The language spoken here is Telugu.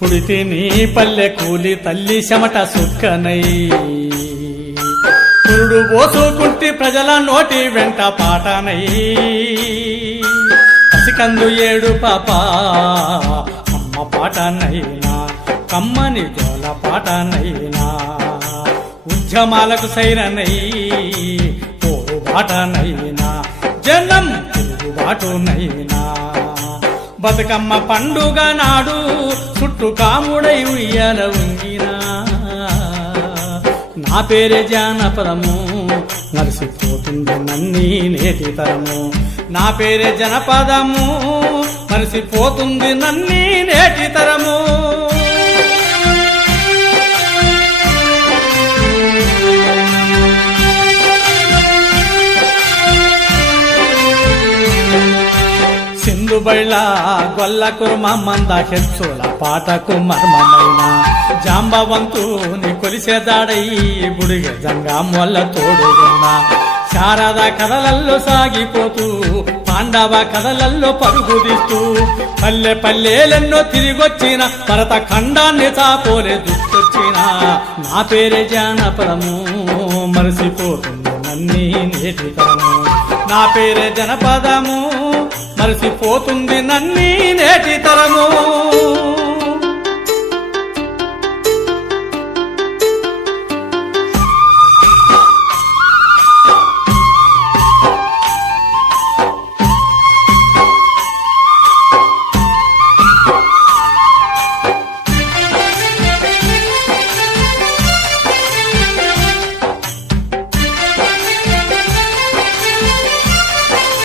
పుడితి నీ పల్లె కూలి తల్లి చెమట సుక్కనై పురుడు పోసుకుంటి ప్రజల నోటి వెంట పాటనై పసికందు ఏడు పాప అమ్మ పాటనైనా కమ్మని జోల పాటనైనా ఉద్యమాలకు సైరనై పోరు బాటనైనా జనం తిరుగుబాటునైనా బతుకమ్మ పండుగ నాడు చుట్టు కాముడై ఉయ్యాల ఉంగినా నా పేరే జానపదము మరిసిపోతుంది నన్నీ నేటి తరము నా పేరే జనపదము మరిసిపోతుంది నన్నీ నేటి తరము సింధు బళ్ళ గొల్ల కుర్మ మంద హెచ్చుల పాటకు మర్మమైన జాంబవంతుని కొలిసేదాడై బుడిగ జంగం వల్ల తోడుగున్న శారద కథలల్లో సాగిపోతూ పాండవ కథలల్లో పరుగుదిస్తూ పల్లె పల్లెలెన్నో తిరిగొచ్చిన భరత ఖండాన్ని చాపోలే దుస్తొచ్చిన నా పేరే జానపదము మరిసిపోతుంది నన్నీ నేటి తరము నా పేరే జనపదము మరిసిపోతుంది నన్నీ నేటి తరము